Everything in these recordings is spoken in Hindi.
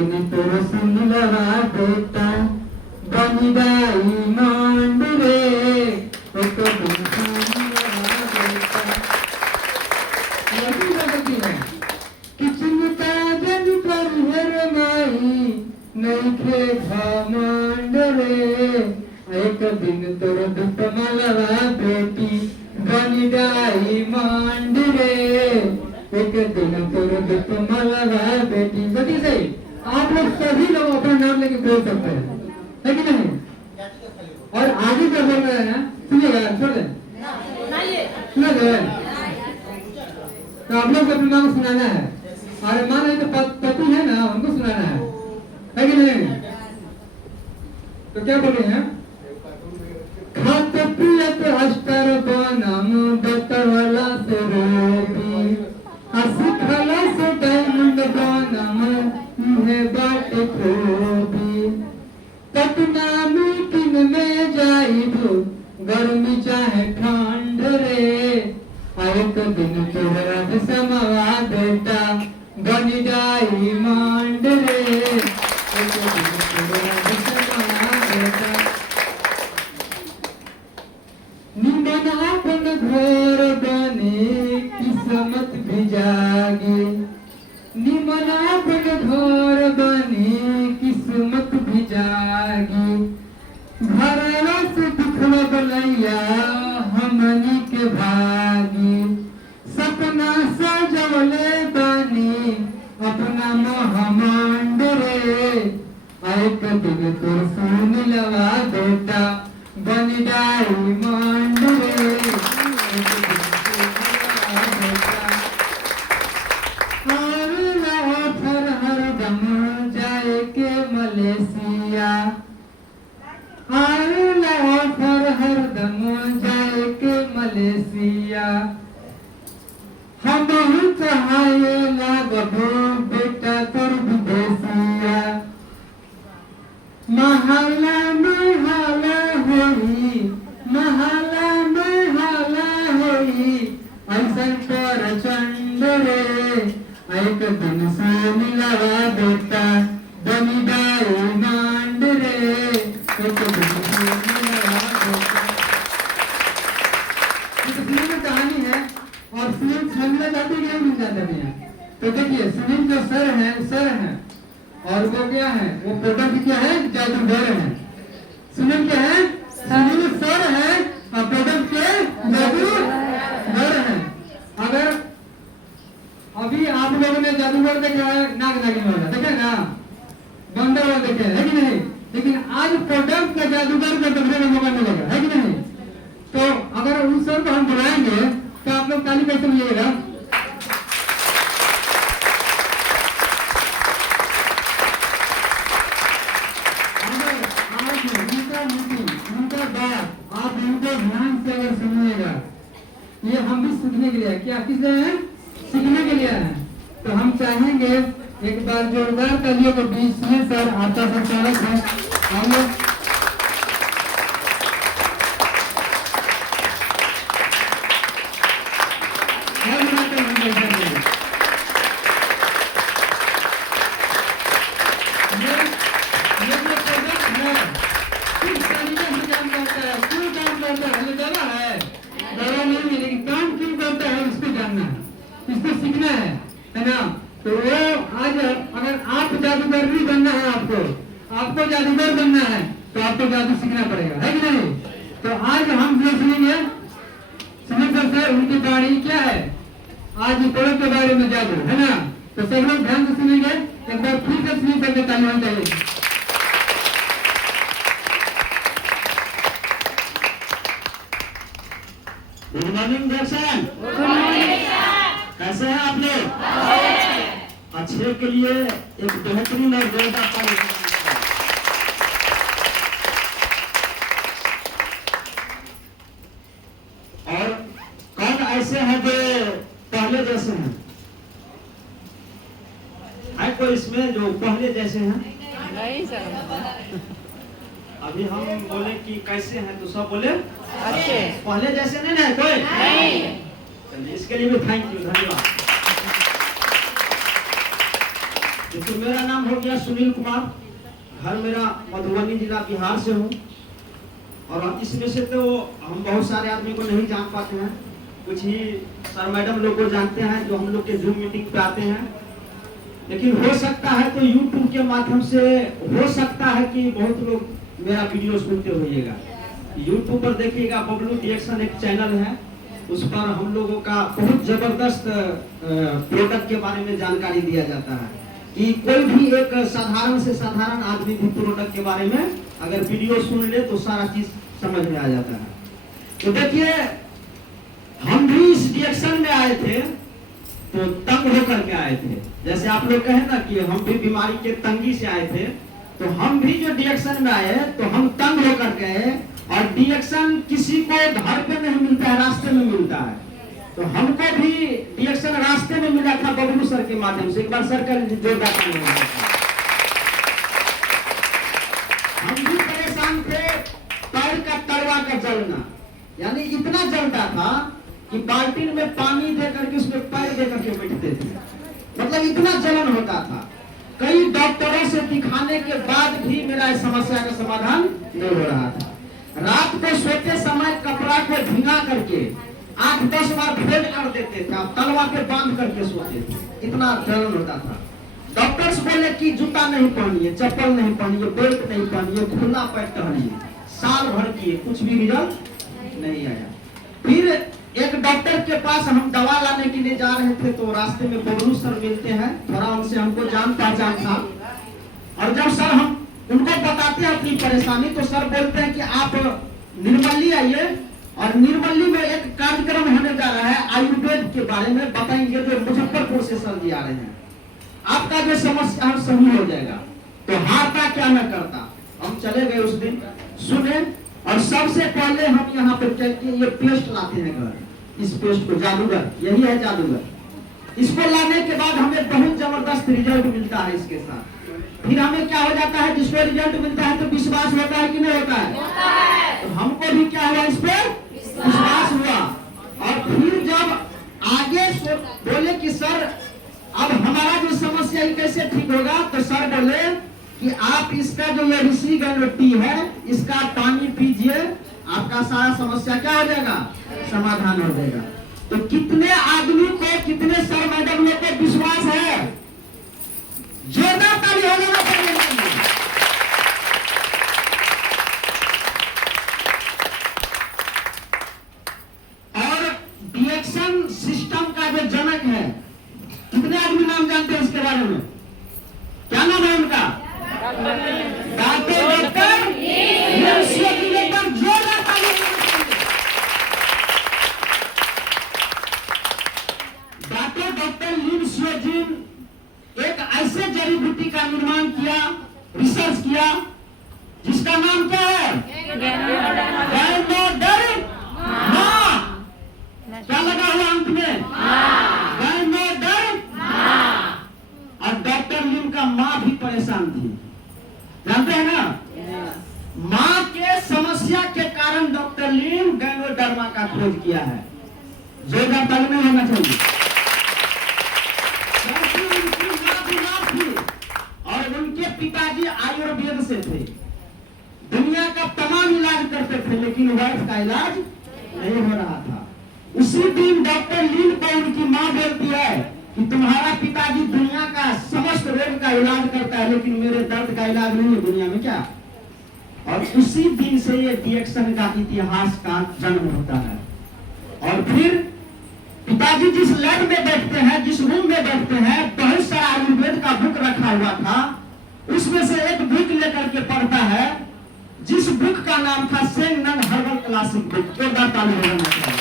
दिन तोर सुनलवा बेटा बनिदाई मांड रे एक दिन सुनलवा बेटा। लगी लगती है कि चिंता जन पर हर माई नहीं खे घमंड रे एक दिन तोर दुपमलवा बेटी बनिदाई मांड रे एक दिन तोर दुपमलवा बेटी। गति से आप लोग सभी लोग अपना नाम लेके बोल सकते हैं, है कि नहीं? और आगे क्या बोल रहे हैं सुनिएगा, छोड़ दें सुना दे। तो आप लोग अपने नाम सुनाना है, और मान लीजिए तो पति है ना, उनको सुनाना है कि नहीं? तो क्या बोल रहे हैं? खात पियत अस्तर बनम दतवला से रोटी असखला से डायमंड बनम मुहे बाट खोबी पटना मीटिंग में जाइबो गर्मी चाहे ठंड रे एक दिन तोहरा समवा बेटा बनी जाई मांड रे एक दिन तोहरा समवा बेटा। निमन अपन घर बने किस्मत भी जागे निमन अपन घर बने किस्मत भी जागे घरवा से दुखवा बलैया हमनी के भागी सपना सजवले बनी अपना महामांड रे एक दिन तोर सुनलवा बेटा बनी जाई मांड रे एक दिन सुनलवा बेटा। आवेला ऑफर हरदम जाए के मलेशिया आवेला ऑफर हरदम जाए के मलेशिया हम बहुत चाहे लागबो बेटा तोर विदेशिया महला महला होई महला महला होई ऐसन पर चंड रे एक दिन सुनलवा बेटा बनी जाई मांड रे एक दिन सुनलवा बेटा। इस फिल्म में कहानी है और फिल्म छलना जाती नहीं मिल जाते हैं। तो देखिए सुनील जो सर है और वो क्या है, वो प्रोडक्ट क्या है, जादूगर है। सुनील क्या है, सुनील सर है और प्रोडक्ट के जादूगर है। अगर अभी आप लोगों ने जादूगर देखा है, नाग नागिन वाला देखे ना, बंदर वाला देखे है कि नहीं? लेकिन आज प्रोडक्ट का जादूगर का देखने का मौका मिलेगा, है कि नहीं? तो अगर उस सर को हम बुलाएंगे तो आप लोग ताली कैसे मिलेगा? उनका बात आप उनको ध्यान से अगर सुनिएगा, ये हम भी सीखने के लिए क्या किस लिए हैं? सीखने के लिए हैं। तो हम चाहेंगे एक बार जोरदार तालियों को बीच में सर आता संचालक है हम लोग आपको जादूगर बनना है तो आपको जादू सीखना पड़ेगा, है कि नहीं? तो आज हम जो सुनेंगे सुनील सर से, उनकी वाणी क्या है आज प्रोडक्ट के बारे में जादू, है ना? तो सब लोग ध्यान से सुनेंगे। एक बार फिर से सुनील सर के ताली होनी चाहिए। गुड मॉर्निंग दर्शन, कैसे हैं आप लोग? अच्छे के लिए एक बेहतरीन और जोरदार ताली। और कौन ऐसे हैं जो पहले जैसे हैं? है कोई इसमें जो पहले जैसे हैं? नहीं सर। अभी हम बोले कि कैसे हैं तो सब बोले अच्छे। पहले जैसे नहीं है कोई? नहीं। चलिए इसके लिए भी थैंक यू, धन्यवाद। देखिए मेरा नाम हो गया सुनील कुमार, घर मेरा मधुबनी जिला बिहार से हूँ। और इसमें से तो हम बहुत सारे आदमी को नहीं जान पाते हैं, कुछ ही सर मैडम लोग को जानते हैं जो हम लोग के जूम मीटिंग पे आते हैं। लेकिन हो सकता है तो YouTube के माध्यम से हो सकता है कि बहुत लोग मेरा वीडियो सुनते होइएगा। YouTube पर देखिएगा बबलू रिएक्शन एक चैनल है, उस पर हम लोगों का बहुत जबरदस्त प्रोडक्ट के बारे में जानकारी दिया जाता है कि कोई भी एक साधारण से साधारण आदमी भी प्रोडक्ट के बारे में अगर वीडियो सुन ले तो सारा चीज समझ में आ जाता है। तो देखिए हम भी इस रिएक्शन में आए थे तो तंग होकर के आए थे, जैसे आप लोग कहे ना कि हम भी बीमारी के तंगी से आए थे, तो हम भी जो रिएक्शन में आए तो हम तंग होकर गए। और रिएक्शन किसी को घर पे नहीं मिलता है, रास्ते में मिलता है। तो हमको भी रिएक्शन रास्ते में मिला था बबलू सर के माध्यम से। एक बार सर का जोरदार ताली। हम भी परेशान थे, पैर का तलवा का जलना, यानी इतना जलता था कि बाल्टी में पानी दे करके उसमें पैर दे करके बैठते थे, मतलब इतना जलन होता था। कई डॉक्टरों से दिखाने के बाद भी मेरा इस समस्या का समाधान नहीं हो रहा था। रात को सोते समय कपड़ा को भिंगा करके 8-10 बार फोल्ड कर देते थे, तलवा के बांध करके सोते थे, इतना जलन होता था। डॉक्टर्स बोले कि जूता नहीं पहनिए, चप्पल नहीं पहनिए, बेल्ट नहीं पहनिए, खुला पैर टहलिए। साल भर किए, कुछ भी रिजल्ट नहीं आया। फिर एक डॉक्टर के पास हम दवा लाने के लिए जा रहे थे तो रास्ते में बबलू सर मिलते हैं, थोड़ा उनसे हमको जान पहचान था। और जब सर हम उनको बताते हैं अपनी परेशानी तो सर बोलते हैं कि आप निर्मली आइए, और निर्मली में एक कार्यक्रम होने जा रहा है आयुर्वेद के बारे में, बताएंगे जो मुजफ्फरपुर से सर जी आ रहे हैं, आपका जो समस्या है सही हो जाएगा। तो हारता क्या मैं करता, हम चले गए उस दिन, सुने। और सबसे पहले हम यहाँ पे ये पेस्ट लाते हैं घर, इस पेस्ट को, जादूगर, यही है जादूगर। इसको लाने के बाद हमें बहुत जबरदस्त रिजल्ट मिलता है इसके साथ। फिर हमें क्या हो जाता है, जिसको रिजल्ट मिलता है तो विश्वास होता है कि नहीं होता है? तो हमको भी क्या हुआ, इस पर विश्वास हुआ। और फिर जब आगे बोले कि सर अब हमारा जो समस्या कैसे ठीक होगा, तो सर बोले कि आप इसका जो ये ऋषि टी है इसका पानी पीजिए, आपका सारा समस्या क्या हो जाएगा, समाधान हो जाएगा। तो कितने आदमी को, कितने सर मैडम लोग को विश्वास है? जोरदार ताली हो जाना चाहिए। और रिएक्शन सिस्टम का जो जनक है, कितने आदमी नाम जानते हैं इसके बारे में? क्या नाम है उनका? डॉक्टर जोरदार ताली। डॉक्टर लिन सियोजिन एक ऐसे जड़ी बूटी का निर्माण किया, रिसर्च किया, जिसका नाम क्या है? गैनोडर्मा। क्या लगा हुआ अंत में? गैनोडर्मा। और डॉक्टर लिन का माँ भी परेशान थी, जानते हैं ना? माँ के समस्या के कारण डॉक्टर लिन गैनोडर्मा का खोज किया है। जोरदार ताली में होना चाहिए। और उनके पिताजी आयुर्वेद से थे, दुनिया का तमाम इलाज करते थे, लेकिन वाइफ का इलाज नहीं हो रहा था। उसी दिन डॉक्टर लिन को उनकी माँ बोलती है कि तुम्हारा पिताजी दुनिया का समस्त रोग का इलाज करता है, लेकिन मेरे दर्द का इलाज नहीं है दुनिया में, क्या? और उसी दिन से ये रिएक्शन का इतिहास का जन्म होता है। और फिर पिताजी जिस लैब में बैठते हैं, जिस रूम में बैठते हैं, बहुत सारा आयुर्वेद का बुक रखा हुआ था, उसमें से एक बुक लेकर के पढ़ता है, जिस बुक का नाम था सेंग नंग हर्बल क्लासिक बुक। जोरदार ताली बजाना चाहिए।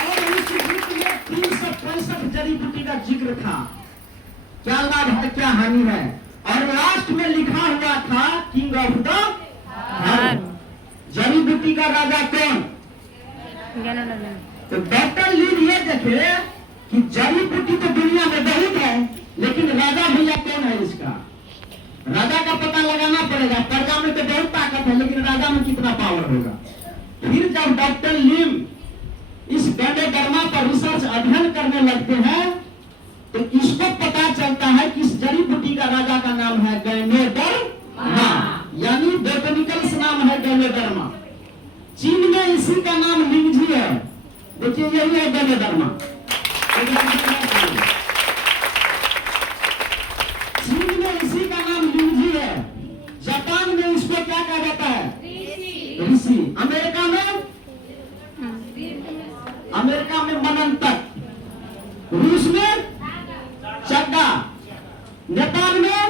और उस बुक में 365 जड़ी बूटी का जिक्र था, क्या लाभ है, क्या हानि है। और लास्ट में लिखा हुआ था किंग ऑफ द हर्ब, जड़ी बूटी का राजा कौन? तो डॉक्टर लिन ये देखे कि जड़ी बूटी तो दुनिया में बहुत है, लेकिन राजा भैया कौन है इसका? राजा का पता लगाना पड़ेगा। प्रजा में तो बहुत ताकत है, लेकिन राजा में कितना पावर होगा? फिर जब डॉक्टर लिन इस गैनोडर्मा पर रिसर्च अध्ययन करने लगते हैं तो इसको पता चला चलता है कि इस जड़ी बूटी का राजा का नाम है गैनोडर्मा, यानी बोटनिकल्स नाम है गैनोडर्मा। चीन में इसी का नाम लिंगजी है, देखिए यही है गैनोडर्मा। चीन में इसी का नाम लिंगजी है। जापान में इसको क्या कहा जाता है? ऋषि। अमेरिका में मनंतक, रूस में चड्डा, नेपाल में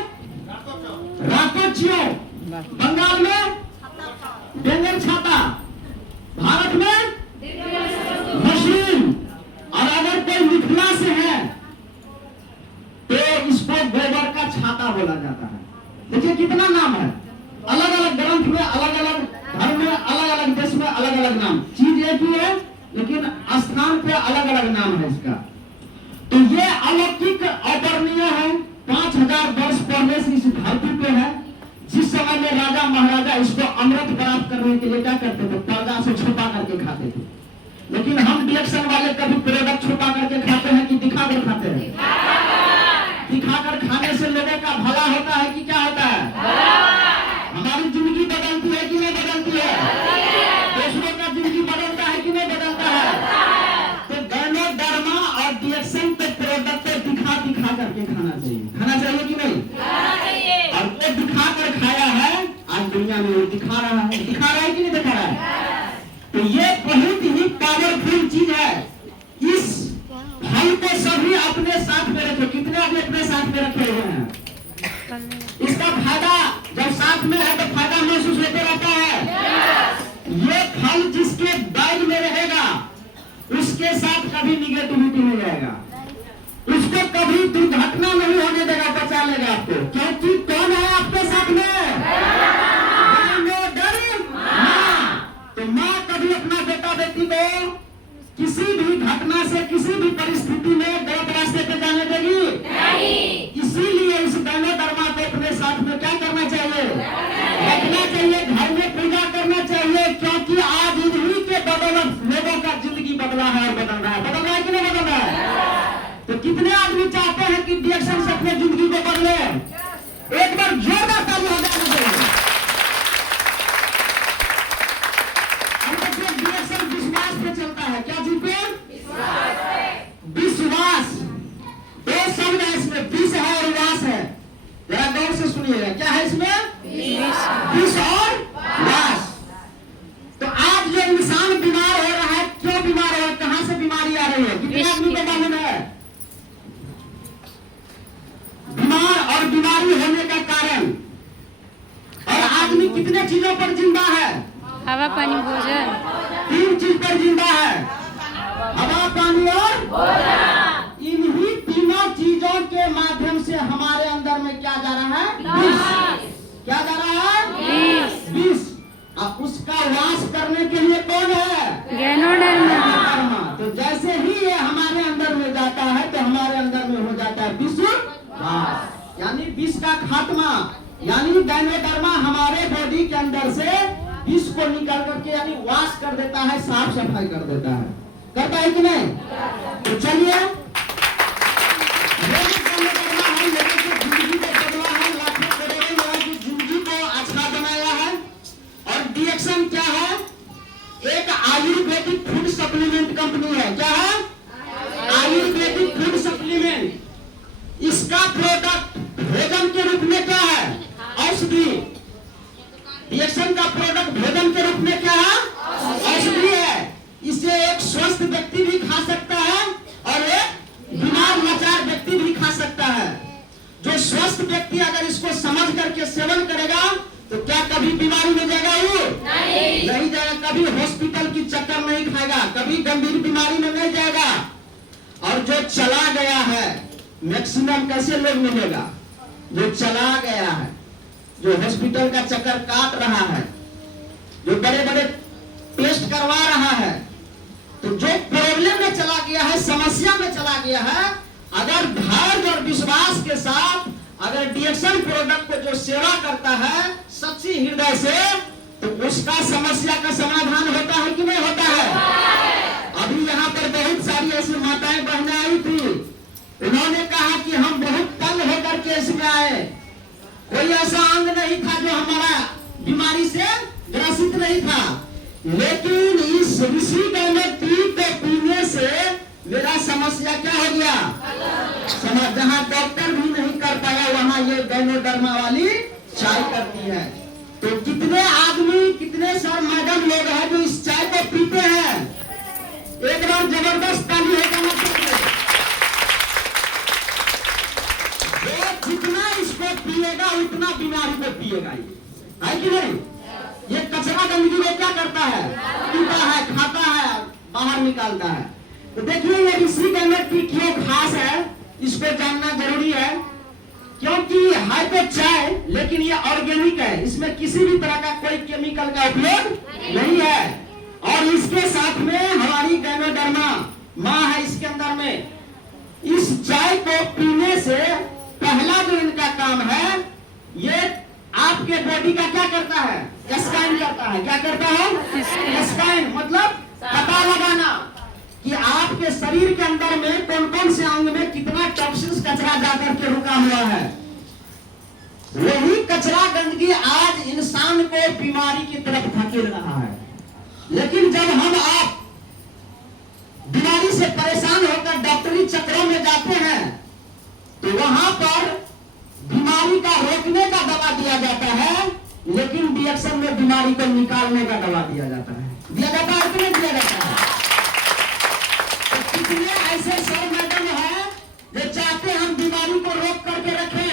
राकोचियो, बंगाल में बेंगन छाता, भारत में मशरूम, और अगर कोई मिथिला से है तो इसको गोबर का छाता बोला जाता है। देखिए कितना नाम है, अलग अलग ग्रंथ में, अलग अलग धर्म में, अलग अलग देश में अलग अलग नाम। चीज एक ही है लेकिन स्थान पे अलग अलग नाम है इसका। तो ये अलौकिक अवर्णनीय है, 5000 वर्ष पहले से इस धरती पे है। जिस समय में राजा महाराजा इसको अमृत प्राप्त करने के लिए क्या करते थे? पर्दा से छुपा करके खाते थे। लेकिन हम डिएक्शन वाले कभी प्रोडक्ट छुपा करके खाते हैं कि दिखा कर खाते हैं? दिखाकर खाने से लोगों का भला होता है कि क्या होता है? हमारी जिंदगी बदलती है कि नहीं बदलती है? दूसरों का जिंदगी बदलता है कि नहीं बदलता है? तो गैनोडर्मा और डिएक्शन के प्रोडक्ट दिखा दिखा करके खाना चाहिए कि नहीं? और वो दिखा कर खाया है, आज दुनिया में वो दिखा रहा है कि नहीं दिखा रहा है? तो ये बहुत ही पावरफुल चीज है। इस फल को सभी अपने साथ में रखे। कितने आदमी अपने साथ में रखे हुए हैं? इसका फायदा जब साथ में है तो फायदा महसूस होते रहता है। ये फल जिसके बैग में रहेगा उसके साथ कभी निगेटिविटी नहीं रहेगा, उसको कभी दुर्घटना नहीं होने देगा, बचा लेगा आपको। क्योंकि कौन है आपके साथ में? तो माँ कभी अपना बेटा बेटी को किसी भी घटना से, किसी भी परिस्थिति में गलत रास्ते पे जाने देगी नहीं। इसीलिए इस गैनोडर्मा को अपने साथ में क्या करना चाहिए? रखना चाहिए, घर में पूजा करना चाहिए। क्योंकि आज इन्हीं के बदौलत लोगों का जिंदगी बदला है और बदल रहा है। बदल रहा है कि नहीं बदल रहा है? तो कितने आदमी चाहते हैं कि डिएक्शन से अपने जिंदगी को बदले? एक बार जोरदार ताली हो जाना चाहिए। डिएक्शन विश्वास पे चलता है। क्या जी पे? विश्वास। दो शब्द है इसमें, विष है और वास है। जरा गौर से सुनिएगा, क्या है इसमें? विष और वास। तो आज जो इंसान बीमार हो रहा है, क्यों बीमार हो रहा है? कहां से बीमारी आ रही है? कितने आदमी को मालूम है? बीमार और बीमारी होने का कारण, और आदमी कितने चीजों पर जिंदा है? हवा पानी भोजन। 3 चीज पर जिंदा है, हवा पानी और भोजन। इन्हीं तीनों चीजों के माध्यम से हमारे अंदर में क्या जा रहा है? विष। क्या जा रहा है? विष। अब उसका वास करने के लिए कौन है? गैनोडर्मा। तो जैसे ही ये हमारे अंदर में जाता है तो हमारे अंदर में हो जाता है विष वास, यानी विष का खात्मा। यानी गैनोडर्मा हमारे बॉडी के अंदर से विष को निकाल करके यानी वाश कर देता है, साफ सफाई कर देता है। करता है कि नहीं? तो चलिए, जिंदगी को बदला है, लाखों करोड़ों लोगों की जिंदगी को अच्छा बनाया है। और डिएक्शन क्या है? एक आयुर्वेदिक फूड सप्लीमेंट कंपनी है। क्या है? Ayurvedic food supplement. इसका प्रोडक्ट भोजन के रूप में क्या है? औषधि। डिएक्शन का प्रोडक्ट भोजन के रूप में क्या है? औषधि है। इसे एक स्वस्थ व्यक्ति भी खा सकता है और एक बीमार लाचार व्यक्ति भी खा सकता है। जो स्वस्थ व्यक्ति अगर इसको समझ करके सेवन करेगा तो क्या कभी बीमारी में जाएगा? वो नहीं जाएगा। कभी हॉस्पिटल की चक्कर नहीं खाएगा, कभी गंभीर बीमारी में नहीं जाएगा। और जो चला गया है, मैक्सिमम कैसे लोग मिलेगा? जो चला गया है, जो हॉस्पिटल का चक्कर काट रहा है, जो बड़े बड़े टेस्ट करवा रहा है, तो जो प्रॉब्लम में चला गया है, समस्या में चला गया है, अगर धैर्य और विश्वास के साथ अगर डिएक्शन प्रोडक्ट को जो सेवा करता है सच्ची हृदय से, तो उसका समस्या का समाधान होता है कि नहीं होता है? अभी यहाँ पर बहुत सारी ऐसी माताएं बहनें आई थी, उन्होंने कहा कि हम बहुत तंग करके इसमें आए। कोई ऐसा अंग नहीं था जो हमारा बीमारी से ग्रसित नहीं था, लेकिन इस ऋषि गैनेट टी को पीने से मेरा समस्या क्या हो गया? समझ, जहाँ डॉक्टर भी नहीं कर पाया वहाँ ये गैनोडर्मा वाली चाय करती है। तो कितने आदमी, कितने सर मैडम लोग हैं जो इस चाय को पीते हैं? एक बार जबरदस्त ताली है करना चाहिए। जो जितना इसको पिएगा उतना बीमारी को पिएगा, ये है कि नहीं? ये कचरा गंदगी को क्या करता है? पीता है, खाता है, बाहर निकालता है। तो देखिए ये ऋषि गैनेट टी क्यों खास है, इसको जानना जरूरी है। क्योंकि है तो चाय, लेकिन ये ऑर्गेनिक है, इसमें किसी भी तरह का कोई केमिकल का उपयोग नहीं है। और इसके साथ में हमारी गैनोडर्मा माँ है इसके अंदर में। इस चाय को पीने से पहला जो इनका काम है, ये आपके बॉडी का क्या करता है? स्कैन करता है। क्या करता है? स्कैन मतलब पता लगाना कि आपके शरीर के अंदर में कौन कौन से अंग में कितना टॉक्सिन्स कचरा जाकर के रुका हुआ है। वही कचरा गंदगी आज इंसान को बीमारी की तरफ धकेल रहा है। लेकिन जब हम आप बीमारी से परेशान होकर डॉक्टरी चक्रों में जाते हैं तो वहां पर बीमारी का रोकने का दवा दिया जाता है, लेकिन रिएक्शन में बीमारी को निकालने का दवा दिया जाता है। दिया जाता है कि नहीं दिया जाता है? तो कितने ऐसे सर मैडम हैं जो चाहते हैं हम बीमारी को रोक करके रखें?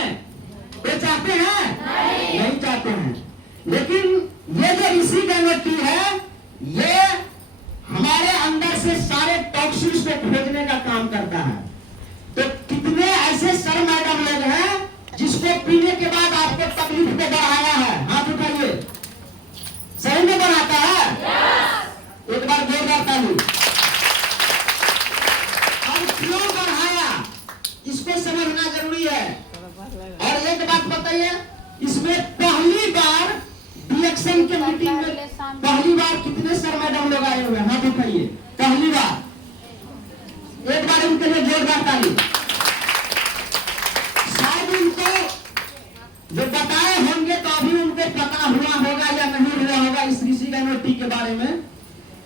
वो चाहते हैं? नहीं चाहते हैं। लेकिन ये जो ऋषि गैनेट टी है, ये हमारे अंदर से सारे टॉक्सिन्स को खोजने का काम करता है। तो कितने ऐसे सर मैडम लोग हैं जिसको पीने के बाद आपको तकलीफ को बढ़ाया है? हाथ उठाइए। सही में बढ़ाता है? एक बार जोरदार ताली। और क्यों बढ़ाया इसको समझना जरूरी है। और एक बात बताइए, इसमें पहली बार रिएक्शन के मीटिंग में पहली बार कितने सर मैडम लोग आए हुए हैं? हाथ उठाइए। पहली बार, एक बार इनके लिए जोरदार ताली। शायद इनको जो बताए होंगे तो अभी उनको पता हुआ होगा या नहीं हुआ होगा इस ऋषि गैनेट टी के बारे में।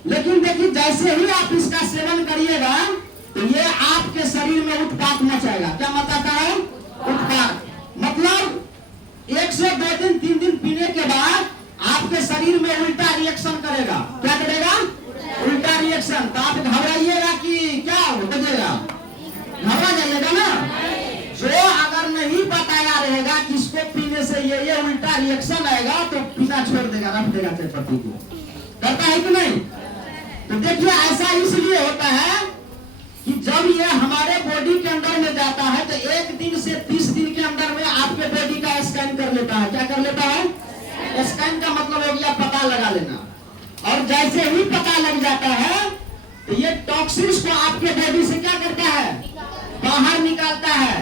लेकिन देखिए, जैसे ही आप इसका सेवन करिएगा तो ये आपके शरीर में उत्पात मचाएगा। क्या मचाता है? उत्पात। मतलब 1 से 2 दिन 3 दिन पीने के बाद आपके शरीर में उल्टा रिएक्शन करेगा। क्या करेगा? उल्टा रिएक्शन। तो आप घबराइएगा कि क्या हो जाएगा? घबरा जाइएगा ना। जो अगर नहीं बताया रहेगा कि इसको पीने से ये उल्टा रिएक्शन आएगा तो पीना छोड़ देगा, रख देगा चाय पत्ती को। करता है कि नहीं? तो देखिए, ऐसा इसलिए होता है कि जब ये हमारे बॉडी के अंदर में जाता है तो 1 दिन से 30 दिन के अंदर में आपके बॉडी का स्कैन कर लेता है। क्या कर लेता है? स्कैन का मतलब हो गया पता लगा लेना। और जैसे ही पता लग जाता है तो ये टॉक्सिन्स को आपके बॉडी से क्या करता है? बाहर निकालता है।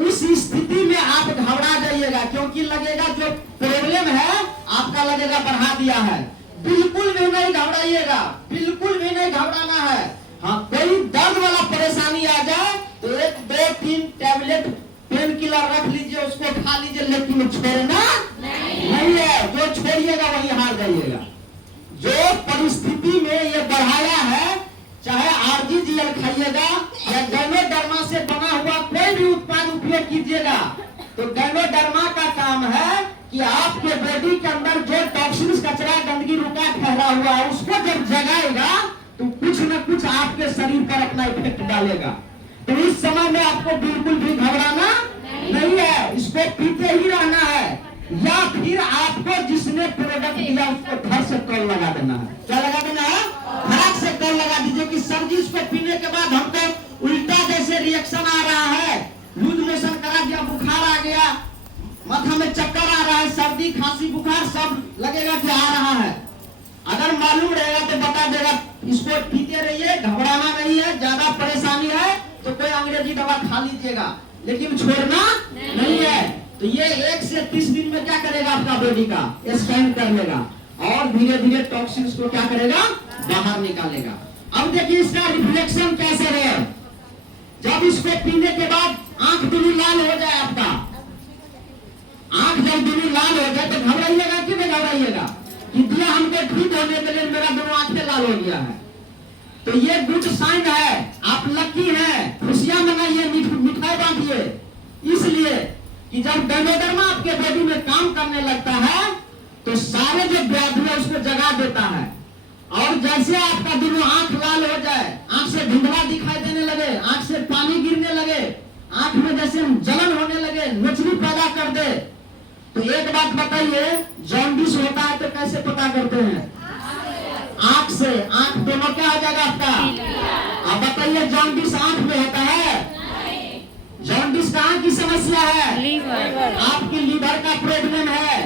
उस स्थिति में आप घबरा जाइएगा, क्योंकि लगेगा जो प्रॉब्लम है आपका लगेगा बढ़ा दिया है। बिल्कुल भी नहीं घबराइएगा, बिल्कुल भी नहीं घबराना है। हाँ, कोई दर्द वाला परेशानी आ जाए तो 1, 2, 3 टैबलेट पेन किलर रख लीजिए, उसको खा लीजिए, लेकिन छोड़ना नहीं है। जो छोड़िएगा वही हार जाइएगा। जो परिस्थिति में ये बढ़ाया है, चाहे आरजीजीएल खाइएगा या गैनोडर्मा से बना हुआ कोई भी उत्पाद उपयोग कीजिएगा, तो गैनोडर्मा का काम है कि आपके बॉडी के अंदर जो टॉक्सिन्स कचरा गंदगी रुका ठहरा हुआ है उसको जब जगाएगा तो कुछ न कुछ आपके शरीर पर अपना इफेक्ट डालेगा। तो इस समय में आपको बिल्कुल भी घबराना नहीं है, इसको पीते ही रहना है। या फिर आपको जिसने प्रोडक्ट दिया उसको घर से कॉल लगा देना है। क्या लगा देना है? घर से कॉल लगा दीजिए कि सर जी इसको पीने के बाद हमको उल्टा जैसे रिएक्शन आ रहा है, लूज मोशन करा दिया, बुखार आ गया, माथा में चक्कर आ रहा है, सर्दी खांसी बुखार सब लगेगा कि आ रहा है। अगर मालूम रहेगा तो बता देगा। इसको पीते रहिए, घबराना नहीं है। ज्यादा परेशानी है तो कोई अंग्रेजी दवा खा लीजिएगा, लेकिन छोड़ना नहीं है। तो ये 1 से 30 दिन में क्या करेगा? आपका बॉडी का स्कैन कर लेगा और धीरे धीरे टॉक्सिन्स को क्या करेगा? बाहर निकालेगा। अब देखिए इसका रिफ्लेक्शन कैसे है। जब इसको पीने के बाद आंख बिल्कुल लाल हो जाए आपका, आंख जब बिल्कुल लाल हो जाए तो घबराइएगा कि नहीं घबराइएगा कि दिया हमको ठीक होने के लिए मेरा दोनों आंखें लाल हो गया है। तो ये गुड साइन है, आप लकी हैं, खुशियां मनाइए, मिठाई बांटिए। इसलिए कि जब डर्मोडर्मा आपके बॉडी में काम करने लगता है तो सारे जो व्याधि है उसको जगा देता है। और जैसे आपका दोनों आंख लाल हो जाए, आंख से धुंधला दिखाई देने लगे, आंख से पानी गिरने लगे, आंख में जैसे जलन होने लगे, नोचनी पैदा कर दे, तो एक बात बताइए, जॉन्डिस होता है तो कैसे पता करते हैं? आंख से। आंख दोनों क्या हो जाएगा आपका? अब बताइए, जॉन्डिस आंख में होता है? जॉन्डिस कहाँ की समस्या है? लीवर। आपकी लीवर का प्रॉब्लम है,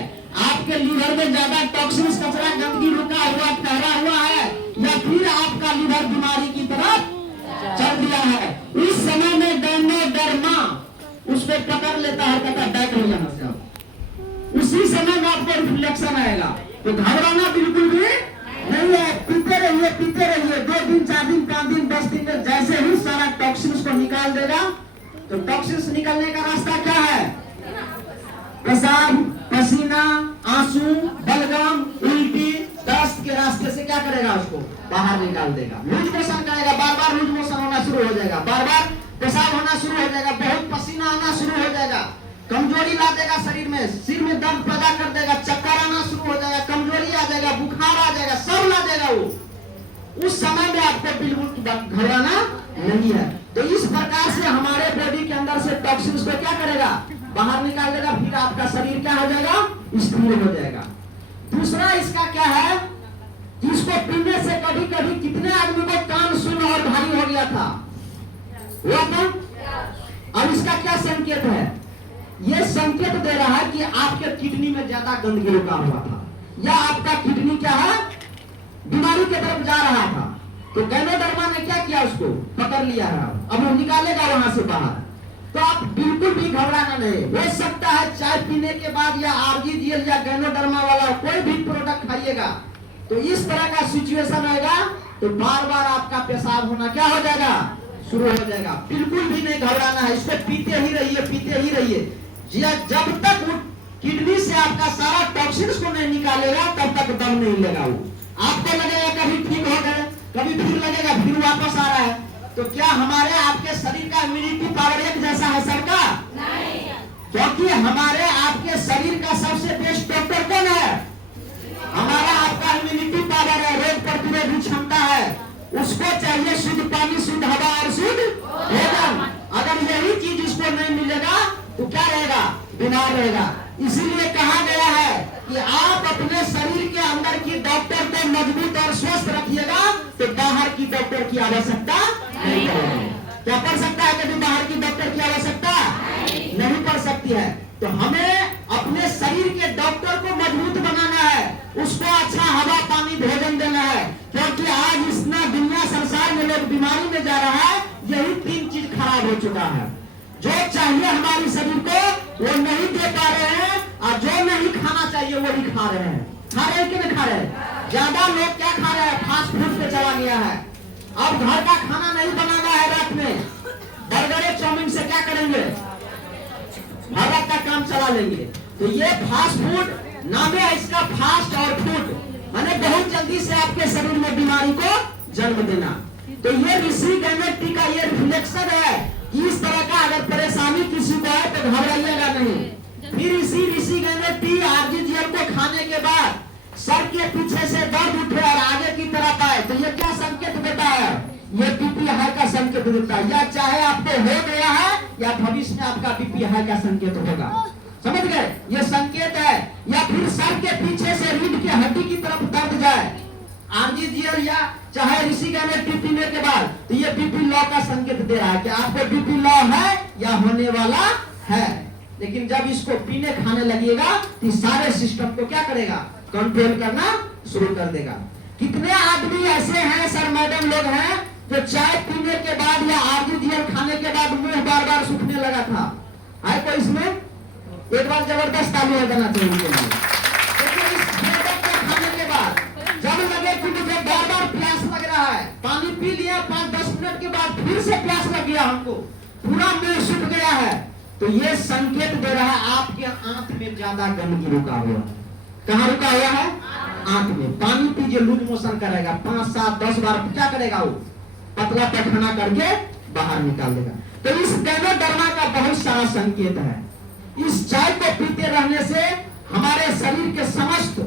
आपके लीवर में ज्यादा टॉक्सिन्स, कचरा, गंदगी रुका हुआ, ठहरा हुआ है, या फिर आपका लीवर बीमारी की तरफ चल दिया है। इस समय में डर्मोडर्मा उसको पकड़ लेता है, कहता बैक हो जाना से आप। उसी समय में आपको रिफ्लेक्शन आएगा। तो घबराना बिल्कुल भी नहीं है, पीते रहिए, पीते रहिए, 2 दिन 4 दिन 5 दिन 10 दिन में जैसे ही सारा टॉक्सिन्स को निकाल देगा। तो टॉक्सिन्स निकलने का रास्ता क्या है? पेशाब, पसीना, आंसू, बलगम, उल्टी, दस्त के रास्ते से क्या करेगा? उसको बाहर निकाल देगा। लूज मोशन करेगा, बार बार लूज मोशन होना शुरू हो जाएगा, बार बार पेशाब होना शुरू हो जाएगा, बहुत पसीना आना शुरू हो जाएगा, कमजोरी ला देगा शरीर में, सिर में दर्द पैदा कर देगा, चक्कर आना शुरू हो जाएगा, कमजोरी आ जाएगा, बुखार आ जाएगा, सब ला देगा वो। उस समय में आपको बिल्कुल घबराना नहीं है। तो इस प्रकार से हमारे बॉडी के अंदर से टॉक्सिन्स को क्या करेगा? बाहर निकाल देगा, फिर आपका शरीर क्या हो जाएगा? स्थिर हो जाएगा। दूसरा इसका क्या है? इसको पीने से कभी कभी कितने आदमी को कान सुन और भारी हो गया था, हुआ था? अब इसका क्या संकेत है? ये संकेत दे रहा है कि आपके किडनी में ज्यादा गंदगी रुका हुआ था, या आपका किडनी क्या है? बीमारी की तरफ जा रहा था। तो डर्मोडर्मा ने क्या किया? उसको पकड़ लिया है, अब वो निकालेगा वहां से बाहर। तो आप बिल्कुल भी घबराना नहीं। हो सकता है चाय पीने के बाद या आरजीजीएल या डर्मोडर्मा वाला कोई भी प्रोडक्ट खाइएगा तो इस तरह का सिचुएशन आएगा, तो बार बार आपका पेशाब होना क्या हो जाएगा? शुरू हो जाएगा। बिल्कुल भी नहीं घबराना है, इसको पीते ही रहिए, पीते ही रहिए। जब तक किडनी से आपका सारा टॉक्सिन्स को नहीं निकालेगा तब तक दम नहीं लेगा वो। आपको लगेगा कभी ठीक हो गए, कभी फिर लगेगा फिर वापस आ रहा है। तो क्या हमारे आपके शरीर का इम्यूनिटी पावर एक जैसा है सबका? नहीं। क्योंकि हमारे आपके शरीर का सबसे बेस्ट डॉक्टर कौन है? हमारा आपका इम्यूनिटी पावर है, रोग प्रतिरोधी क्षमता है। उसको चाहिए शुद्ध पानी, शुद्ध हवा और शुद्ध भोजन। अगर यही चीज उसको नहीं मिलेगा तो क्या रहेगा? बीमार रहेगा। इसीलिए कहा गया है कि आप अपने शरीर के अंदर की डॉक्टर को मजबूत और स्वस्थ रखिएगा तो बाहर की डॉक्टर की आवश्यकता नहीं पड़ेगी। क्या पड़ सकता है कभी बाहर की डॉक्टर की आवश्यकता? नहीं पड़ सकती है। तो हमें अपने शरीर के डॉक्टर को मजबूत बनाना है, उसको अच्छा हवा, पानी, भोजन देना है। क्योंकि आज इतना दुनिया संसार में लोग बीमारी में जा रहा है, यही 3 चीज खराब हो चुका है। जो चाहिए हमारे शरीर को वो नहीं दे पा रहे हैं, और जो नहीं खाना चाहिए वो भी खा रहे हैं। खा रहे हैं कि नहीं खा रहे हैं? ज्यादा लोग क्या खा रहे हैं? फास्ट फूड पे चला गया है। अब घर का खाना नहीं बनाना है, रात में बर्गर चाउमीन से क्या करेंगे? भारत का काम चला लेंगे। तो ये फास्ट फूड नाम है इसका, फास्ट और फूड, माने बहुत जल्दी से आपके शरीर में बीमारी को जन्म देना। तो ये ऋषि गैमेट्री का ये रिफ्लेक्शन है। इस तरह का अगर परेशानी किसी को है तो घबराइएगा नहीं। फिर ऋषि गैमेट्री आरजीजीएल को खाने के बाद सर के पीछे से दर्द उठे और आगे की तरफ आए तो ये क्या संकेत देता है? ये बीपी हाई का संकेत देता है। या चाहे आपको हो गया है या भविष्य में आपका बीपी हाई का संकेत होगा। समझ गए? ये संकेत है। या फिर सर के पीछे से रीढ़ की हड्डी की तरफ दर्द जाए, आरजीजीएल या चाहे ऋषि गैमेट्री पीने के बाद, तो ये बीपी लॉ का संकेत दे रहा है कि आपको बीपी लॉ है या होने वाला है। लेकिन जब इसको पीने खाने लगेगा तो सारे सिस्टम को क्या करेगा? कंट्रोल करना शुरू कर देगा। कितने आदमी ऐसे हैं सर, मैडम लोग हैं जो चाय पीने के बाद या आरजीजीएल खाने के बाद मुंह बार बार सूखने लगा था? है कोई इसमें? एक बार जबरदस्त ताली हो जाना चाहिए। खाने के बाद जब लगे कि मुझे बार बार प्यास लग रहा है, पानी पी लिया, 5-10 मिनट के बाद फिर से प्यास लग गया, हमको पूरा मुंह सूख गया है, तो ये संकेत दे रहा है आपके आंत में ज्यादा गंदगी रुका हुआ है। कहाँ रुका हुआ है? आंत में। पानी पीजिए, लूज मोशन करेगा, 5, 7, 10 बार क्या करेगा वो? पतला पैखाना करके बाहर निकाल देगा। तो इस गैनोडर्मा का बहुत सारा संकेत है। इस चाय को पीते रहने से हमारे शरीर के समस्त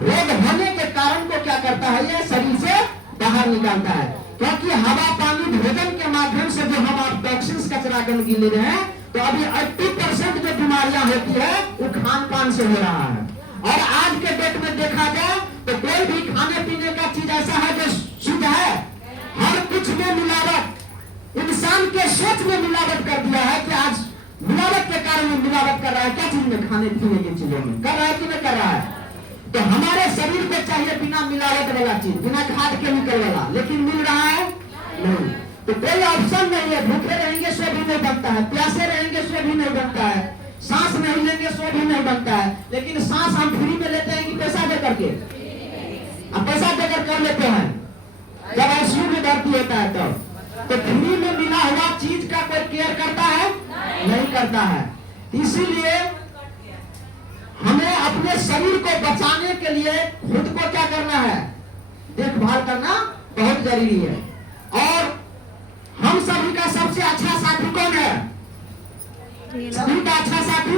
रोग होने के कारण को क्या करता है? ये शरीर से बाहर निकालता है। क्योंकि हवा, पानी, भोजन के माध्यम से जो हम आप टॉक्सिन्स, कचरा, गंदगी ले रहे हैं, तो अभी 80% जो बीमारियां होती है वो खान पान से हो रहा है। और आज के डेट में देखा जाए तो कोई भी खाने पीने का चीज ऐसा है जो शुद्ध है? हर कुछ में मिलावट। इंसान के सोच में मिलावट कर दिया है कि आज मिलावट के कारण में मिलावट कर रहा है। क्या चीज में? खाने पीने की चीजों में कर रहा है कि नहीं कर रहा है? तो हमारे शरीर को चाहिए बिना मिलावट वाला चीज, बिना खाद केमिकल वाला, लेकिन मिल रहा है नहीं। तो कोई ऑप्शन नहीं है। भूखे रहेंगे सो भी नहीं बनता है, प्यासे रहेंगे सो भी नहीं बनता है, सांस नहीं लेंगे सो भी नहीं बनता है। लेकिन सांस हम फ्री में लेते हैं कि पैसा दे करके? अब पैसा देकर कर लेते हैं जब आईसीयू में भर्ती होता है तब। तो फ्री में मिला हुआ चीज का कोई केयर करता है? नहीं करता है। इसीलिए हमें अपने शरीर को बचाने के लिए खुद को क्या करना है? देखभाल करना बहुत जरूरी है। और हम सभी का सबसे अच्छा साथी कौन है? सभी का अच्छा साथी,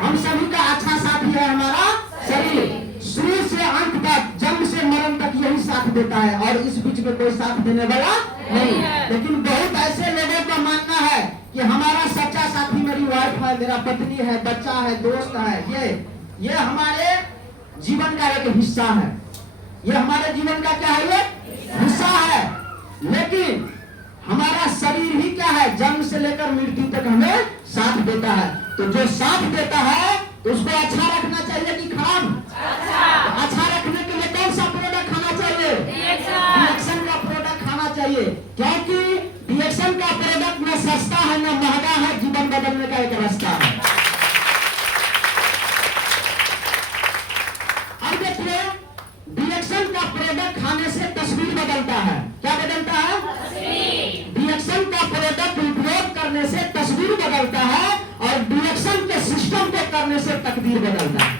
हम सभी का अच्छा साथी है हमारा शरीर। शुरू से अंत तक, जन्म से मरण तक यही साथ देता है और इस बीच में कोई साथ देने वाला नहीं। लेकिन बहुत ऐसे लोगों का मानना है कि हमारा सच्चा साथी मेरी वाइफ है, मेरा पत्नी है, बच्चा है, दोस्त है। ये हमारे जीवन का एक हिस्सा है। ये हमारे जीवन का क्या है? ये हिस्सा है। लेकिन हमारा शरीर ही क्या है? जन्म से लेकर मृत्यु तक हमें साथ देता है। तो जो साथ देता है तो उसको अच्छा रखना चाहिए कि खराब? अच्छा रखने के लिए कौन सा प्रोडक्ट खाना चाहिए? रिएक्शन का प्रोडक्ट खाना चाहिए। क्योंकि रिएक्शन का प्रोडक्ट न सस्ता है न महंगा है, जीवन बदलने का एक रास्ता है। अब देखिए, रिएक्शन का प्रोडक्ट खाने से तस्वीर बदलता है। क्या बदलता है? रिएक्शन का प्रोडक्ट उपयोग करने से तस्वीर बदलता है और रिएक्शन के सिस्टम को करने से तकदीर बदलता है।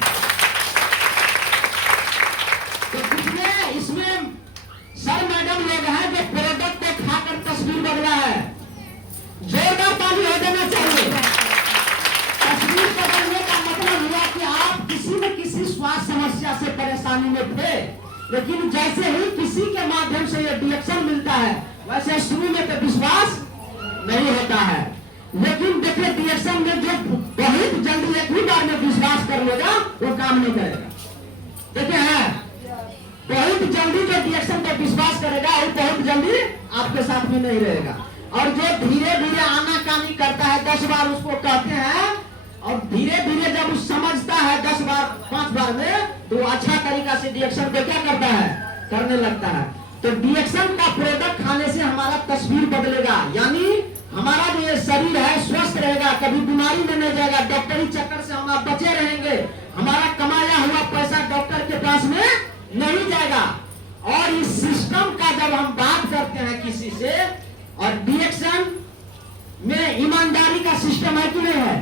तो कितने इसमें सर मैडम लोग हैं जो प्रोडक्ट को खाकर तस्वीर बदला है? जोरदार ताली हो जाना चाहिए। तस्वीर बदलने का मतलब हुआ कि आप किसी न किसी स्वास्थ्य समस्या से परेशानी में थे, लेकिन जैसे ही किसी के माध्यम से ये रिएक्शन मिलता है, वैसे शुरू में तो विश्वास नहीं होता है। लेकिन देखिए, रिएक्शन में जो बहुत जल्दी एक ही बार में विश्वास कर लेगा वो काम नहीं करेगा। देखिए है, बहुत जल्दी जो रिएक्शन पर विश्वास करेगा वो बहुत जल्दी आपके साथ में नहीं रहेगा। और जो धीरे धीरे आनाकानी करता है, 10 बार उसको कहते हैं और धीरे धीरे जब वो समझता है 10 बार 5 बार में, तो अच्छा तरीका से रिएक्शन को क्या करता है? करने लगता है। तो रिएक्शन का प्रोडक्ट खाने से हमारा तस्वीर बदलेगा, यानी हमारा जो ये शरीर है स्वस्थ रहेगा, कभी बीमारी में नहीं जाएगा, डॉक्टरी चक्कर से हम आप बचे रहेंगे, हमारा कमाया हुआ पैसा डॉक्टर के पास में नहीं जाएगा। और इस सिस्टम का जब हम बात करते हैं किसी से, और रिएक्शन में ईमानदारी का सिस्टम है कि नहीं है?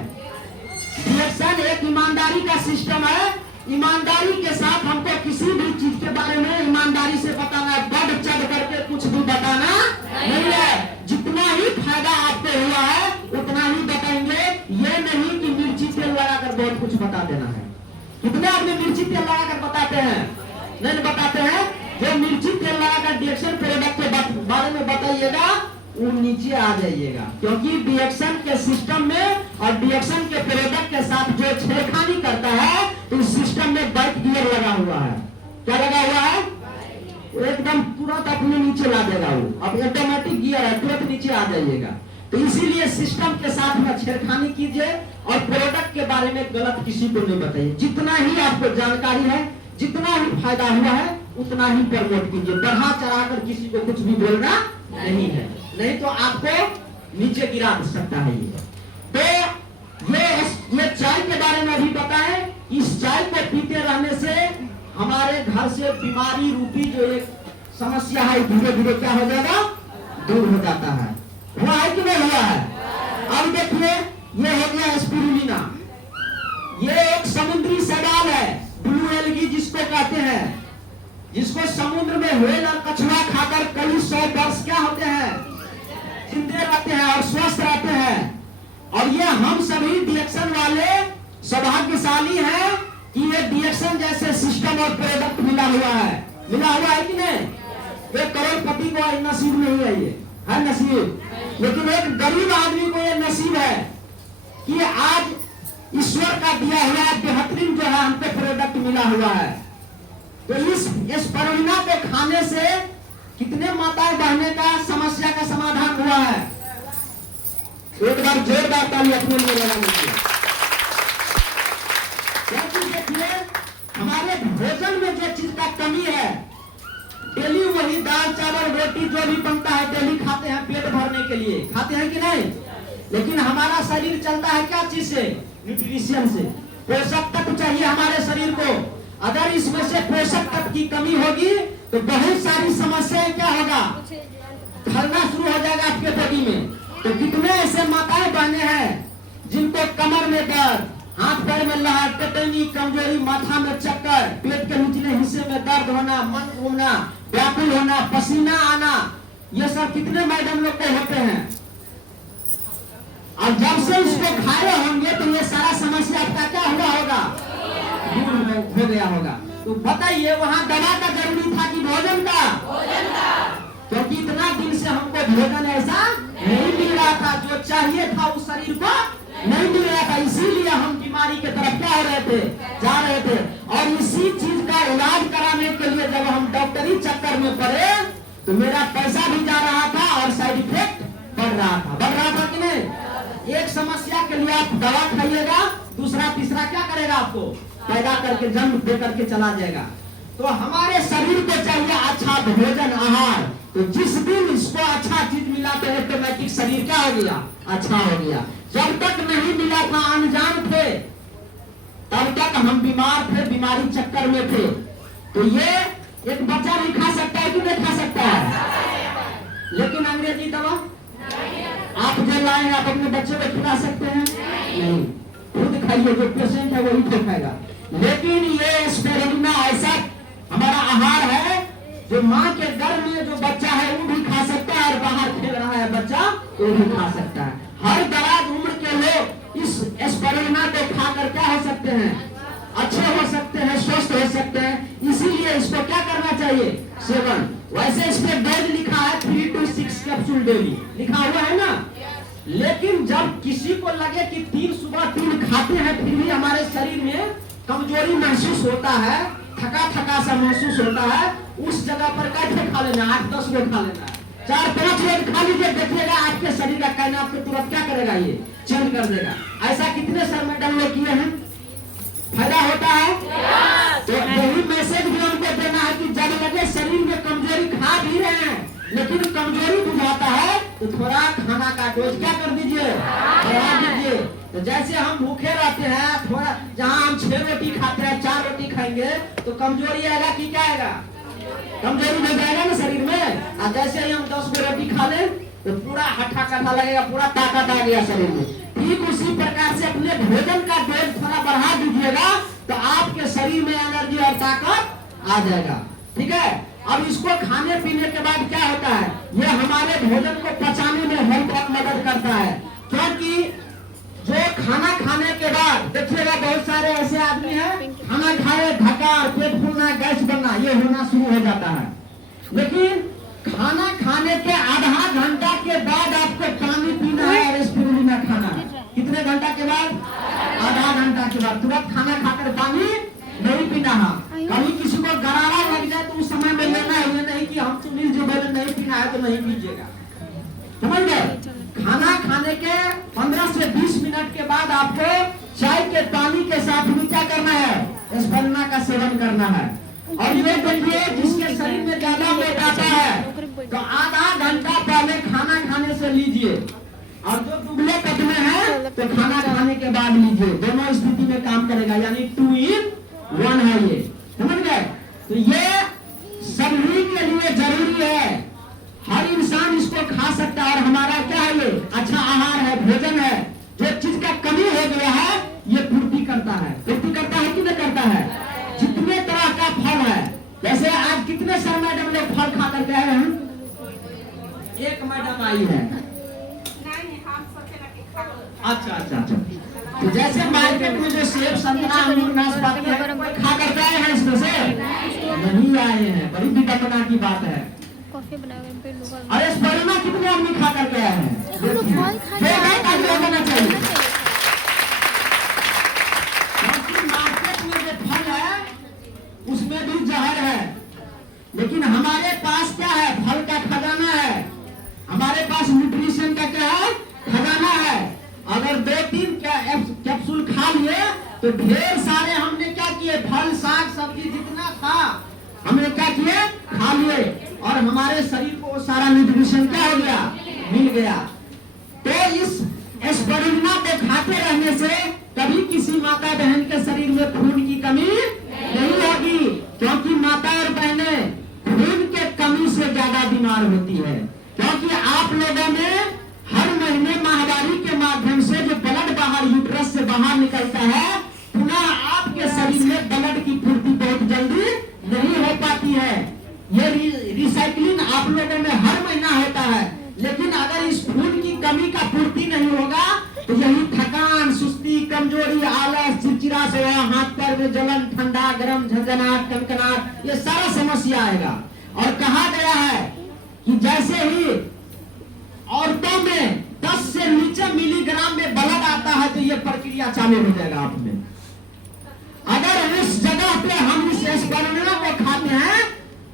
रिएक्शन एक ईमानदारी का सिस्टम है। ईमानदारी के साथ हमको किसी भी चीज के बारे में ईमानदारी से बताना है, बढ़ चढ़ करके कुछ भी बताना नहीं है। जितना ही फायदा आपको हुआ है उतना ही बताएंगे। ये नहीं कि मिर्ची तेल लगाकर बहुत कुछ बता देना है। कितने आदमी मिर्ची तेल लगाकर बताते हैं? नहीं बताते हैं। जो मिर्ची तेल लगाकर रिएक्शन प्रोडक्ट के बारे में बताइएगा वो नीचे आ जाइएगा, क्योंकि रिएक्शन के सिस्टम में और रिएक्शन के प्रोडक्ट के साथ जो छेड़खानी करता है तो इस सिस्टम में बैक गियर लगा हुआ है। क्या लगा हुआ है? एकदम तुरंत अपने नीचे ला देगा वो। अब ऑटोमेटिक गियर है, तुरंत नीचे आ जाइएगा। तो इसीलिए सिस्टम के साथ में छेड़खानी कीजिए और प्रोडक्ट के बारे में गलत किसी को नहीं बताइए। जितना ही आपको जानकारी है, जितना ही फायदा हुआ है उतना ही प्रमोट कीजिए। बढ़ा चढ़ाकर किसी को कुछ भी बोलना नहीं है, नहीं तो आपको नीचे गिरा सकता है ये। तो ये चाय के बारे में भी बताएं। इस चाय को पीते रहने से हमारे घर से बीमारी रूपी जो एक समस्या है धीरे धीरे क्या हो जाएगा? दूर हो जाता है। हुआ है कि नहीं हुआ है? अब देखिए, ये हो गया स्पिरुलिना। ये एक समुद्री शैवाल है, ब्लू एल्गी जिसको कहते हैं, जिसको समुद्र में व्हेल और कछुआ खाकर कई 100 वर्ष क्या होते हैं, जिंदे रहते हैं और स्वस्थ रहते हैं। और ये हम सभी डिएक्शन वाले सौभाग्यशाली हैं कि ये डिएक्शन जैसे सिस्टम और प्रोडक्ट मिला हुआ है कि नहीं? एक करोड़पति को नसीब नहीं है, ये है नसीब, लेकिन एक गरीब आदमी को ये नसीब है कि आज ईश्वर का दिया हुआ बेहतरीन जो है हमको प्रोडक्ट मिला हुआ है। तो इस स्पिरुलिना को खाने से कितने माताएं बहने का समस्या का समाधान हुआ है? एक बार जोरदार ताली अपने लिए लगानी चाहिए। देखिए हमारे भोजन में जो चीज का कमी है, डेली वही दाल चावल रोटी जो भी बनता है डेली खाते हैं पेट भरने के लिए, खाते हैं कि नहीं? लेकिन हमारा शरीर चलता है क्या चीज से? न्यूट्रिशन से। पोषक तत्व चाहिए हमारे शरीर को। अगर इसमें से पोषक तत्व की कमी होगी तो बहुत सारी समस्याएं क्या होगा, फैलना शुरू हो जाएगा आपके बॉडी में। तो कितने ऐसे माताएं बहने हैं जिनको कमर में दर्द, हाथ पैर में लहर, टेटनी, कमजोरी, माथा में चक्कर, पेट के निचले हिस्से में दर्द होना, मन घूमना, व्याकुल होना, पसीना आना, ये सब कितने मैडम लोग को होते हैं। और जब से इसको खाए होंगे तो ये सारा समस्या आपका क्या हुआ होगा, दूर हो गया होगा। तो बताइए वहाँ दवा का जरूरी था कि भोजन का? क्योंकि इतना दिन से हमको भोजन ऐसा नहीं मिल रहा था, जो चाहिए था उस शरीर को नहीं मिल रहा था, इसीलिए हम बीमारी के तरफ क्या हो रहे थे, जा रहे थे। और इसी चीज का इलाज कराने के लिए जब हम डॉक्टरी चक्कर में पड़े तो मेरा पैसा भी जा रहा था और साइड इफेक्ट बढ़ रहा था कि नहीं? एक समस्या के लिए आप दवा खाइएगा, दूसरा तीसरा क्या करेगा, आपको पैदा करके जन्म दे करके चला जाएगा। तो हमारे शरीर को चाहिए अच्छा भोजन आहार। तो जिस दिन इसको अच्छा चीज मिला तो ऑटोमेटिक शरीर क्या हो गया, अच्छा हो गया। जब तक नहीं मिला था, अनजान थे, तब तक हम बीमार थे, बीमारी चक्कर में थे। तो ये एक बच्चा भी खा सकता है कि नहीं खा सकता है? लेकिन अंग्रेजी दवा आप जो लाए आप अपने बच्चे को खिला सकते हैं? नहीं, खुद खाइए, जो पेशेंट है वही तो खाएगा। लेकिन ये स्पिरुलिना ऐसा हमारा आहार है जो माँ के गर्भ में जो बच्चा है वो भी खा सकता है, और बाहर खेल रहा है बच्चा वो भी खा सकता है। हर दराज उम्र के लोग इस स्पिरुलिना को खाकर क्या हो सकते हैं, अच्छे हो सकते हैं, स्वस्थ हो सकते हैं। इसीलिए इसको क्या करना चाहिए, सेवन। वैसे इस पे डोज लिखा है 3 to 6 कैप्सूल डेली लिखा हुआ है ना। लेकिन जब किसी को लगे कि 3 सुबह 3 खाते हैं फिर भी हमारे शरीर में कमजोरी महसूस होता है, थका सा महसूस होता है, उस जगह पर कैसे खा लेना, 8-10 रोज खा लेना है, 4-5 रोज खा लीजिए, देखिएगा आपके शरीर का कहना आपको तुरंत क्या करेगा, ये चेंज कर देगा। ऐसा कितने सर में डाउनलोड किए हैं, फायदा होता है। तो यही मैसेज भी हमको देना है कि जब लगे शरीर में कमजोरी खा भी रहे हैं लेकिन कमजोरी बुझाता है तो थोड़ा खाना का डोज क्या कर दीजिए, बढ़ा दीजिए। तो जैसे हम भूखे रहते हैं, थोड़ा जहाँ हम 6 रोटी खाते हैं 4 रोटी खाएंगे तो कमजोरी आएगा कि क्या आएगा, कमजोरी नहीं जाएगा ना शरीर में। और जैसे ही हम 10 गो रोटी खा लें तो पूरा हठा कठा लगेगा, पूरा ताकत आ गया शरीर में। ठीक उसी प्रकार से अपने भोजन का डोज थोड़ा बढ़ा दीजिएगा तो आपके शरीर में एनर्जी और ताकत आ जाएगा। ठीक है, अब इसको खाने पीने के बाद क्या होता है, ये हमारे भोजन को पचाने में हेल्प और मदद करता है। क्योंकि जो खाना खाने के बाद देखिएगा बहुत सारे ऐसे आदमी हैं, खाना खाए धकार, पेट फूलना, गैस बनना ये होना शुरू हो जाता है। लेकिन खाना खाने के आधा घंटा के बाद आपको पानी पीना है और स्पिरुलिना खाना है। कितने घंटा के बाद, आधा घंटा के बाद। तुरंत खाना खाकर पानी नहीं पीना है। कभी किसी को गरारा लग जाए तो उस समय में लेना है, ये नहीं कि हम तो मिल जो बोले नहीं पीना है तो नहीं पीजिएगा, समझ गए। खाना खाने के 15 से 20 मिनट के बाद आपको चाय के पानी के साथ भी क्या करना है, स्पिरुलिना का सेवन करना है। और ये देखिए जिसके शरीर में ज्यादा मोटापा है तो आधा घंटा पहले खाना खाने से लीजिए, और जो दुबले पतले हैं तो खाना खाने के बाद लीजिए। दोनों स्थिति में काम करेगा, यानी 2 in 1 है ये, समझ गए। तो ये सभी के लिए जरूरी है, हर इंसान इसको खा सकता है। और हमारा क्या है, ये अच्छा आहार है, भोजन है। जो चीज का आई है? अच्छा अच्छा अच्छा। तो जैसे मार्केट में जो सेब संतरा अंगूर नाशपाती है, कोई खा करके आए हैं इसमें से? नहीं आए हैं। बड़ी विडम्बना की बात है। कॉफी बनाकर फिर लोग अरे स्पर्मा कितने आदमी खा करके आए हैं? हम लोग फल खा के देखिए, आए लगाना चाहिए। हैं। क्योंकि मार्केट में जो फल है उसमें भी जहर है, लेकिन हमारे पास क्या है? फल का खजाना है। हमारे पास न्यूट्रिशन का क्या है? खजाना है। अगर 2-3 कैप्सूल खा लिए तो ढेर सारे हमने क्या किए? फल साग सब्जी जितना था हमने क्या किए? खा लिए, और हमारे शरीर को सारा न्यूट्रिशन क्या हो गया? मिल गया। तो इस एस्पिरुलिना को खाते रहने से कभी किसी माता बहन के शरीर में खून की कमी नहीं होगी, क्योंकि माता और बहनें खून के कमी से ज्यादा बीमार होती है। क्योंकि आप लोगों में हर महीने माहवारी के माध्यम से जो ब्लड बाहर यूट्रस से बाहर निकलता है, पुनः आपके शरीर में ब्लड की पूर्ति बहुत जल्दी नहीं हो पाती है। ये रिसाइक्लिंग आप लोगों में हर महीना होता है, लेकिन अगर इस खून की कमी का पूर्ति नहीं होगा तो यही थकान, सुस्ती, कमजोरी, आलस, चिड़चिड़ा स्वभाव, हाथ पैर में जलन, ठंडा, गरम, झंझनाहट, कनकनाहट, ये सारा समस्या आएगा। और कहा गया है कि जैसे ही औरतों में 10 से नीचे मिलीग्राम में ब्लड आता है तो ये प्रक्रिया चालू हो जाएगा आप में। अगर उस जगह पे हम इस एस्पिरुलिना को खाते हैं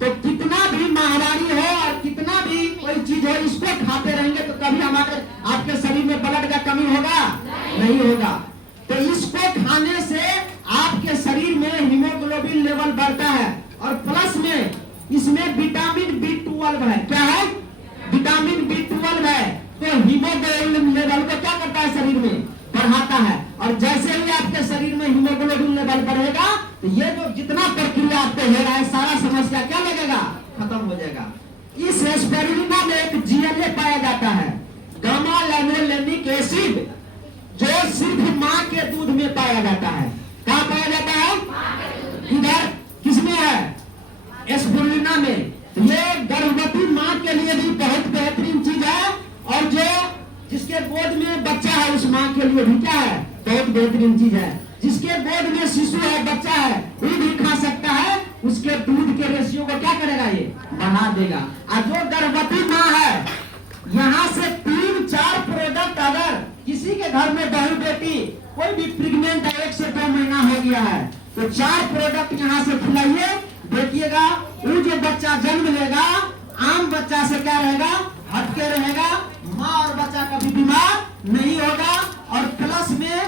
तो कितना भी माहवारी हो और कितना भी कोई चीज हो, इसको खाते रहेंगे तो कभी हमारे आपके शरीर में ब्लड का कमी होगा? नहीं होगा। तो इसको खाने से आपके शरीर में हीमोग्लोबिन लेवल बढ़ता है, और प्लस में इसमें विटामिन B12 है। क्या है? विटामिन B12 है। तो हीमोग्लोबिन लेवल को क्या करता है? शरीर में बढ़ाता है। और जैसे ही आपके शरीर में हीमोग्लोबिन लेवल बढ़ेगा तो ये जो जितना प्रक्रिया आपको हो रहा है सारा समस्या क्या लगेगा? खत्म हो जाएगा। इस एस्पिरुलिना में एक GLA पाया जाता है, गामा लैनोलेनिक एसिड, जो सिर्फ माँ के दूध में पाया जाता है। कहाँ पाया जाता है? इधर किसमें है? एस्पिरुलिना में। ये गर्भवती माँ के लिए भी बहुत बेहतरीन चीज है, और जो जिसके गोद में बच्चा है उस माँ के लिए भी क्या है? बहुत बेहतरीन चीज है। जिसके गोद में शिशु है, बच्चा है, वो भी खा सकता है। उसके दूध के रेशियो को क्या करेगा? ये बढ़ा देगा। और जो गर्भवती माँ है, यहाँ से 3-4 प्रोडक्ट, अगर किसी के घर में बहू बेटी कोई भी प्रेग्नेंट है, 1 से 2 महीना हो गया है, तो 4 प्रोडक्ट यहाँ से खिलाइए। देखिएगा वो जो बच्चा जन्म लेगा आम बच्चा से क्या रहेगा? हटके रहेगा। माँ और बच्चा कभी बीमार नहीं होगा, और प्लस में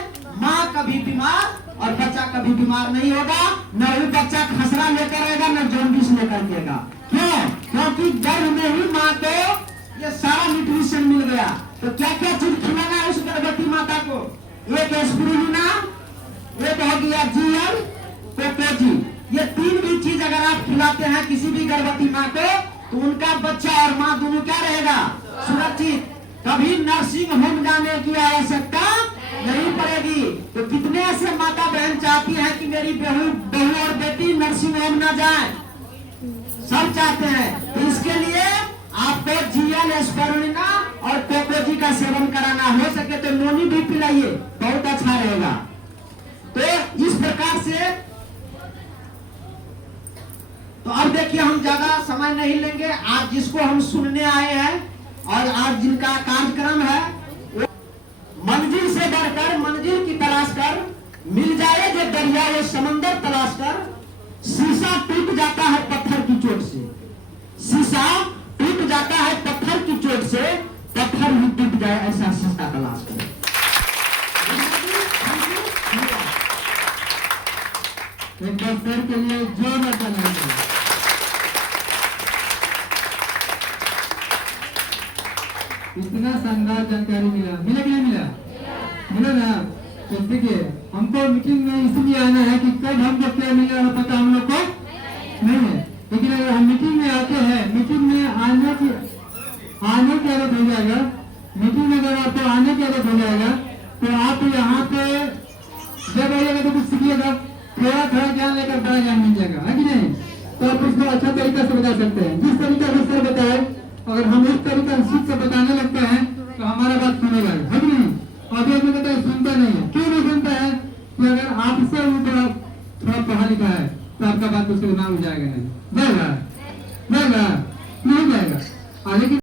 माँ कभी बीमार और बच्चा कभी बीमार नहीं होगा। न वो बच्चा खसरा लेकर आएगा, न जॉन्डिस लेकर आएगा। क्यों? क्योंकि गर्भ में ही माँ को ये सारा न्यूट्रिशन मिल गया। तो क्या क्या चीज खिलाना है उस गर्भवती माता को? एक एस्पिरुलिना, एक हो गया GL, कोकोजी। ये 3 भी चीज अगर आप खिलाते हैं किसी भी गर्भवती माँ को, तो उनका बच्चा और माँ दोनों क्या रहेगा? सुरक्षित। कभी नर्सिंग होम जाने की आवश्यकता नहीं पड़ेगी। तो कितने ऐसे माता बहन चाहती हैं कि मेरी बहू और बेटी नर्सिंग होम न जाए? सब चाहते हैं। तो इसके लिए आपको GL, एस्पिरुलिना और कोकोजी का सेवन कराना। हो सके तो नोनी भी पिलाइए, बहुत अच्छा रहेगा। तो इस प्रकार से, तो अब देखिए हम ज्यादा समय नहीं लेंगे। आज जिसको हम सुनने आए हैं और आज जिनका कार्यक्रम है, वो मंजिल से बढ़कर मंजिल की तलाश कर, मिल जाए जो दरिया वो समंदर तलाश कर। शीशा टूट जाता है पत्थर की चोट से, शीशा टूट जाता है पत्थर की चोट से, पत्थर भी टूट जाए ऐसा शीशा तलाश कर। एक डॉक्टर के लिए जो न बनाएंगे। इतना शानदार जानकारी मिला कि नहीं मिला? मिला ना? तो देखिए, हमको मीटिंग में इसलिए आना है कि कब हमको क्या मिला है पता हम लोग को नहीं है, लेकिन अगर हम मीटिंग में आते हैं, मीटिंग में आने की आदत हो जाएगा। मीटिंग में अगर आपको आने की आदत हो जाएगा तो आप यहाँ पे जब आइएगा तो कुछ सीखिएगा, थोड़ा थोड़ा ज्ञान लेकर बड़ा ज्ञान मिल जाएगा, है कि नहीं? तो आप उसको अच्छा तरीका से बता सकते हैं। जिस तरीका से सर बताए अगर हम इस तरीके से से बताने लगते हैं तो हमारा बात सुनेगा है कि नहीं? अभी अभी कहता है सुनता नहीं है, क्यों नहीं सुनता है? कि अगर आपसे वो थोड़ा पढ़ा लिखा है तो आपका बात उसके दिमाग में जाएगा नहीं, जाएगा जाएगा नहीं जाएगा। लेकिन